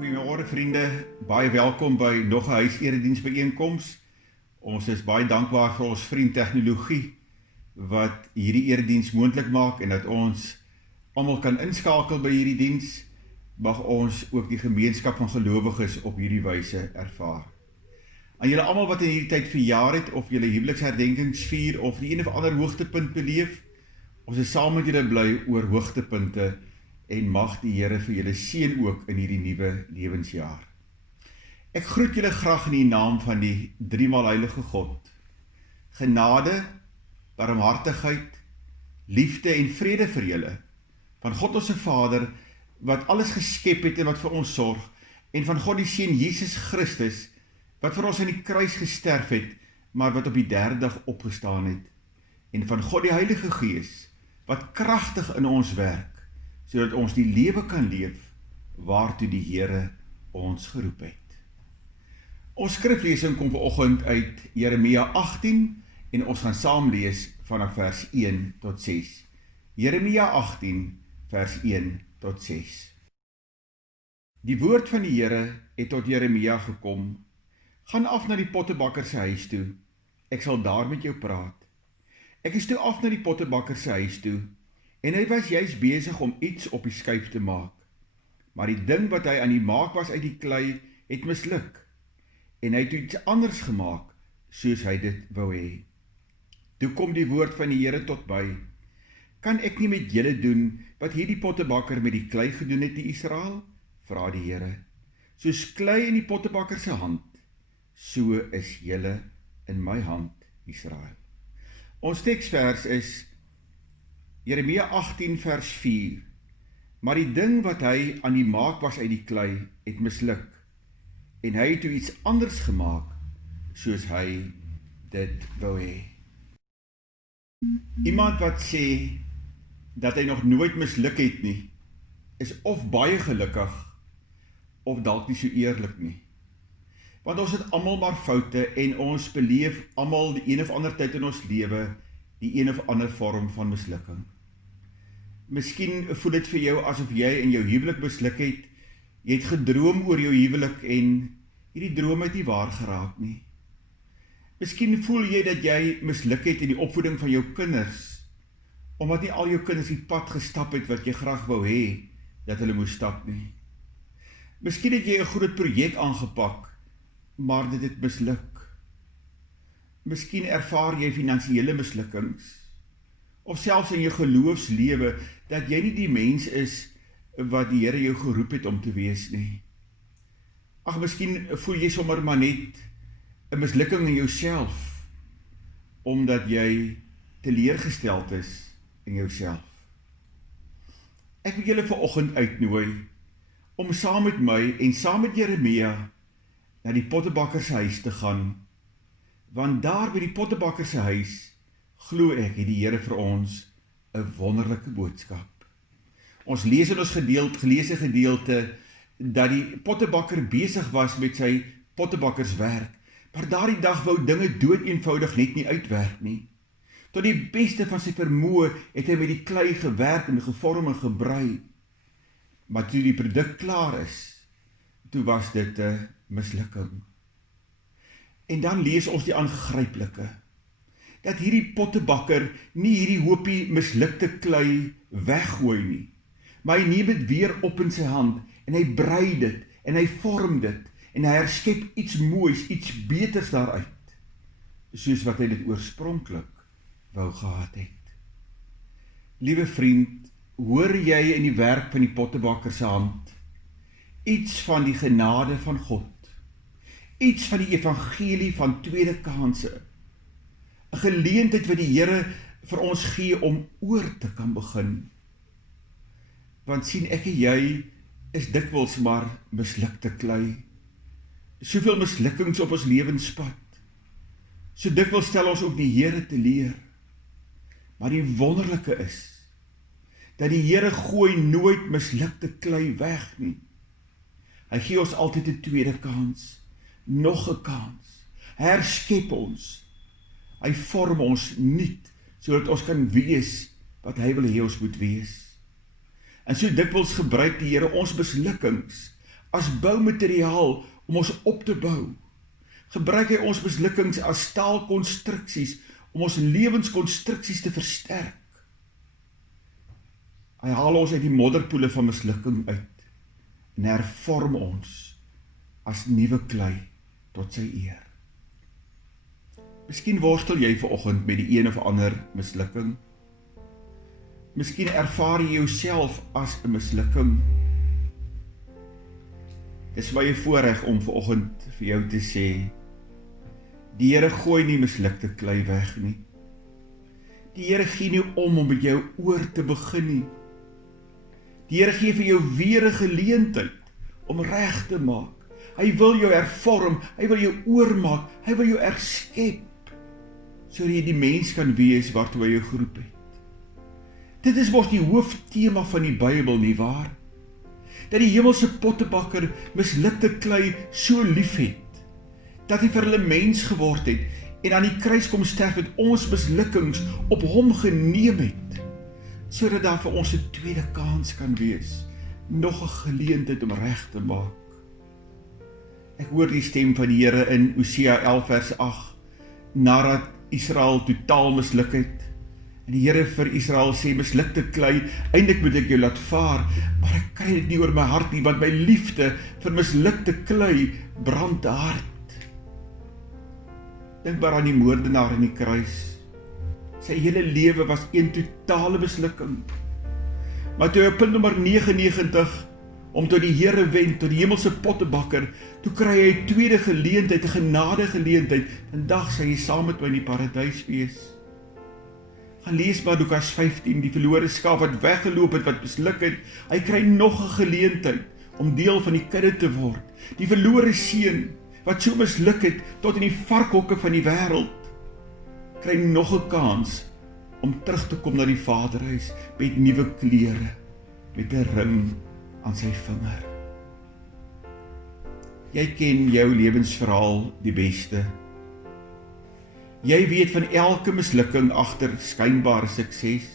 Goeiemôre vriende, baie welkom by nog 'n huiserediensbijeenkoms. Ons is baie dankbaar vir ons vriend tegnologie wat hierdie erediens moontlik maak en dat ons almal kan inskakel by hierdie diens. Mag ons ook die gemeenskap van gelowiges op hierdie wyse ervaar. Aan julle almal wat in hierdie tyd verjaar het of julle huweliksherdenkings vier of die een of ander hoogtepunt beleef, ons is saam met julle bly oor hoogtepunte en mag die Here vir julle seën ook in hierdie nuwe lewensjaar. Ek groet julle graag in die naam van die driemaal heilige God. Genade, barmhartigheid, liefde en vrede vir julle, van God ons Vader, wat alles geskep het en wat vir ons sorg, en van God die Seun Jesus Christus, wat vir ons aan die kruis gesterf het, maar wat op die derde dag opgestaan het, en van God die Heilige Gees, wat kragtig in ons werk, sodat ons die lewe kan leef, waartoe die Here ons geroep het. Ons skriflesing kom vanoggend uit Jeremia 18, en ons gaan saam lees vanaf vers 1 tot 6. Jeremia 18, vers 1 tot 6. Die woord van die Here het tot Jeremia gekom: Gaan af na die pottebakker se huis toe, ek sal daar met jou praat. Ek is toe af na die pottebakker se huis toe, en hy was juist besig om iets op die skyf te maak. Maar die ding wat hy aan die maak was uit die klei, het misluk, en hy het iets anders gemaak, soos hy dit wou hê. Toe kom die woord van die Here tot my: Kan ek nie met julle doen, wat hierdie pottebakker met die klei gedoen het, die Israel? Vra die Here. Soos klei in die pottebakker se hand, so is julle in my hand, Israel. Ons teksvers is Jeremia 18 vers 4. Maar die ding wat hy aan die maak was uit die klei, het misluk, en hy het toe iets anders gemaak, soos hy dit wou hê. Iemand wat sê dat hy nog nooit misluk het nie, is of baie gelukkig, of dalk nie so eerlik nie. Want ons het almal maar foute, en ons beleef almal die een of ander tyd in ons lewe, die een of ander vorm van mislukking. Miskien voel dit vir jou asof jy in jou huwelik misluk het, jy het gedroom oor jou huwelik en hierdie droom het nie waar geraak nie. Miskien voel jy dat jy misluk het in die opvoeding van jou kinders, omdat nie al jou kinders die pad gestap het wat jy graag wou hê, dat hulle moes stap nie. Miskien het jy 'n groot projek aangepak, maar dit het misluk. Miskien ervaar jy finansiële mislukkings, of selfs in jou geloofslewe, dat jy nie die mens is wat die Here jou geroep het om te wees nie. Ag, miskien voel jy sommer maar net 'n mislukking in jouself, omdat jy teleurgesteld is in jouself. Ek wil julle vanoggend uitnooi, om saam met my en saam met Jeremia, na die pottebakker se huis te gaan, want daar by die pottebakker se huis, glo ek, het die Here vir ons 'n wonderlike boodskap. Ons lees in ons geleesde gedeelte, dat die pottebakker besig was met sy pottebakkerswerk, maar daardie dag wou dinge dood eenvoudig net nie uitwerk nie. Tot die beste van sy vermoë het hy met die klei gewerk en gevorm en gebrei, maar toe die produk klaar is, toe was dit 'n mislukking. En dan lees ons die aangryplike, dat hierdie pottebakker nie hierdie hoopie mislukte klei weggooi nie, maar hy neem dit weer op in sy hand, en hy brei dit, en hy vorm dit, en hy herskep iets moois, iets beters daaruit, soos wat hy dit oorspronklik wou gehad het. Liewe vriend, hoor jy in die werk van die pottebakker se hand, iets van die genade van God, iets van die evangelie van tweede kanse, 'n geleentheid wat die Here vir ons gee om oor te kan begin. Want sien, ek en jy is dikwels maar mislukte klei. Soveel mislukkings op ons lewenspad. So dikwels stel ons ook die Here teleur. Maar die wonderlike is, dat die Here gooi nooit mislukte klei weg nie. Hy gee ons altyd 'n tweede kans, nog 'n kans. Hy herskep ons. Hy vorm ons nuut, sodat ons kan wees wat hy wil hê ons moet wees. En so dikwels gebruik die Here ons mislukkings as boumateriaal om ons op te bou. Gebruik hy ons mislukkings as staalkonstruksies om ons lewenskonstruksies te versterk. Hy haal ons uit die modderpoele van mislukking uit en hervorm ons as nuwe klei tot sy eer. Miskien worstel jy vanoggend met die een of ander mislukking. Miskien ervaar jy jouself as 'n mislukking. Dit is my voorreg om vanoggend vir jou te sê, die Here gooi nie mislukte klei weg nie. Die Here gee nie om met jou oor te begin nie. Die Here gee vir jou weer 'n geleentheid om reg te maak. Hy wil jou hervorm, hy wil jou oormaak, hy wil jou herskep, sodat jy die mens kan wees waartoe hy jou geroep het. Dit is mos die hooftema van die Bybel, nie waar? Dat die hemelse pottebakker mislukte klei so lief het, dat hy vir hulle mens geword het, en aan die kruis kom sterf het, ons mislukkings op hom geneem het, sodat daar vir ons 'n tweede kans kan wees, nog 'n geleentheid om reg te maak. Ek hoor die stem van die Here in Hosea 11 vers 8, nadat Israel totaal misluk het, en die Here vir Israel sê, mislukte klei, eintlik moet ek jou laat vaar, maar ek kry dit nie oor my hart nie, want my liefde vir mislukte klei brand te hard. Dink maar aan die moordenaar in die kruis. Sy hele lewe was een totale mislukking. Maar toe op punt nommer 99, om tot die Here wend, tot die hemelse pottebakker, toe kry hy 'n tweede geleentheid, 'n genade geleentheid, vandag sal jy saam met my in die paradys wees. Gaan lees maar Lukas 15, die verlore skaap wat weggeloop het, wat misluk het, hy kry nog 'n geleentheid om deel van die kudde te word. Die verlore seun, wat so misluk het, tot in die varkhokke van die wêreld, kry nog 'n kans om terug te kom na die Vaderhuis, met nuwe klere, met 'n ring aan sy vinger. Jy ken jou lewensverhaal die beste. Jy weet van elke mislukking agter skynbare sukses.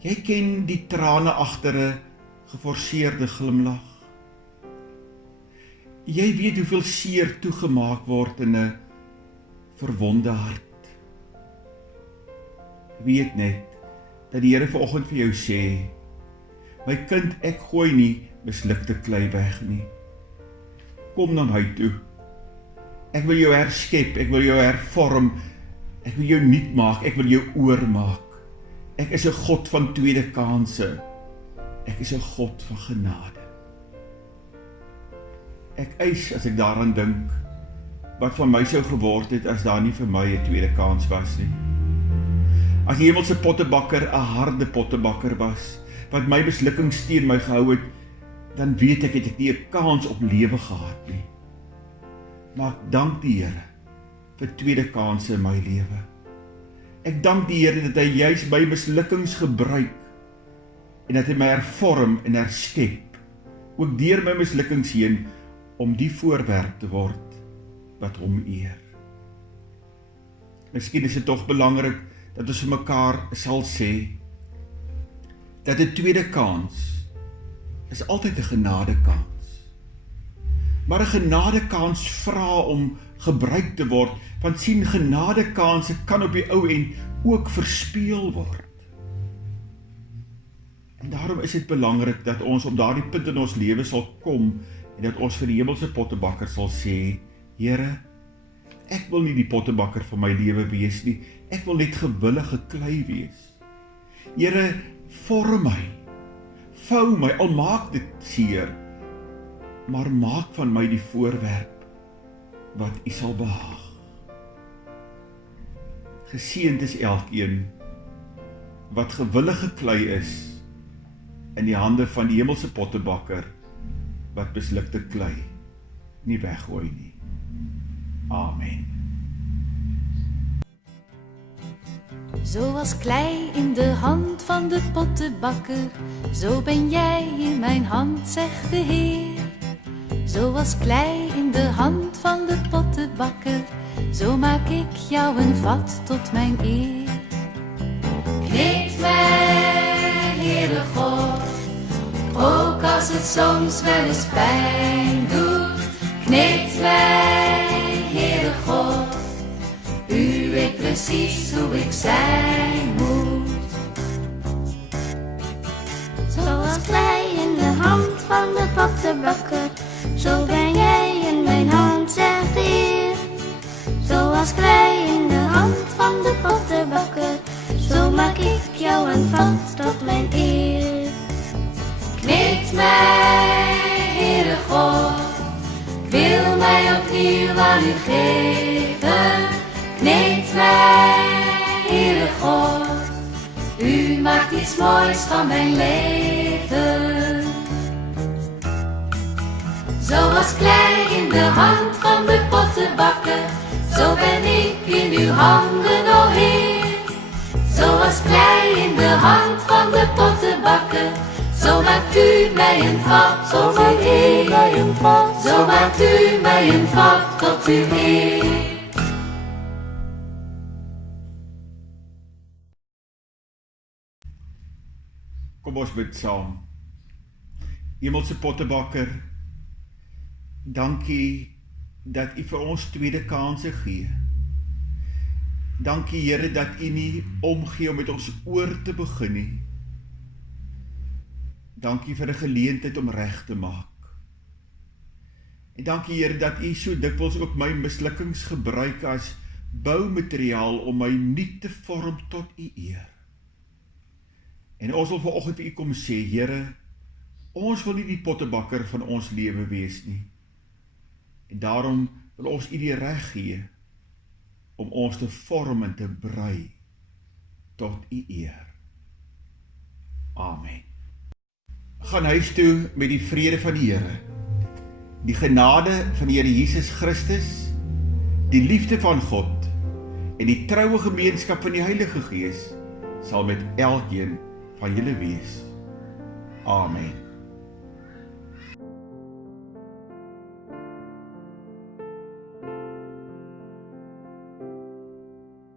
Jy ken die trane agter 'n geforseerde glimlag. Jy weet hoeveel seer toegemaak word in 'n verwonde hart. Weet net dat die Here vanoggend vir jou sê, my kind, ek gooi nie mislukte klei weg nie. Kom na my toe. Ek wil jou herskep, ek wil jou hervorm, ek wil jou nuut maak, ek wil jou oormaak. Ek is 'n God van tweede kanse. Ek is 'n God van genade. Ek eis, as ek daaraan dink, wat van my sou geword het as daar nie vir my 'n tweede kans was nie. As die hemelse pottebakker 'n harde pottebakker was, wat my mislukkings teen my gehou het, dan weet ek het ek nie 'n kans op lewe gehad nie. Maar ek dank die Here vir tweede kanse in my lewe. Ek dank die Here dat hy juis my mislukkings gebruik en dat hy my hervorm en herskep, ook deur my mislukkings heen, om die voorwerp te word wat hom eer. Miskien is dit tog belangrik dat ons vir mekaar sal sê dat 'n tweede kans is altyd 'n genadekans. Maar 'n genadekans vra om gebruik te word, want sien, genadekanse kan op die ou end ook verspeel word. En daarom is dit belangrik dat ons op daardie punt in ons lewe sal kom en dat ons vir die hemelse pottebakker sal sê, Here, ek wil nie die pottebakker van my lewe wees nie, ek wil net gewillige klei wees. Here, vorm my, vou my, al maak dit seer, maar maak van my die voorwerp wat U sal behaag. Geseënd is elkeen wat gewillige klei is in die hande van die hemelse pottebakker wat mislukte klei nie weggooi nie. Amen. Zoals klei in de hand van de pottenbakker, zo ben jij in mijn hand, zegt de Heer. Zoals klei in de hand van de pottenbakker, zo maak ik jou een vat tot mijn eer. Kneed mij, Heere God, ook als als het soms wel eens pijn doet. Kneed mij, Heere God, u weet precies hoe ik zijn moet. Zoals klei in de hand van de pottenbakker, zo ben jij in mijn hand, zegt de Heer. Zoals klei in de hand van de pottenbakker, zo maak ik jou een vat tot mijn eer. Kneed mij, Heere God, ik wil mij opnieuw aan u geven. Kneed mij, Heere God, u maakt iets moois van mijn leven. Zoals klei in de hand van de pottenbakker, zo ben ik in uw handen, o Heer. Zoals klei in de hand van de pottenbakker, zo maakt u mij een vat tot uw eer. Zo maakt u mij een vat tot uw eer. Kom ons bid saam. Hemelse pottebakker, dankie dat u vir ons tweede kanse gee. Dankie Here dat u nie omgee om met ons oor te begin nie. Dankie vir 'n geleentheid om reg te maak. En dankie Here dat u so dikwels ook my mislukkings gebruik as boumateriaal om my nuut te vorm tot u eer. En ons wil vanoggend vir u kom sê, Here, ons wil nie die pottebakker van ons lewe wees nie. En daarom wil ons u die reg gee om ons te vorm en te brei tot u eer. Amen. Gaan huis toe met die vrede van die Here. Die genade van die Here Jesus Christus, die liefde van God en die troue gemeenskap van die Heilige Gees sal met elkeen van julle wees. Amen.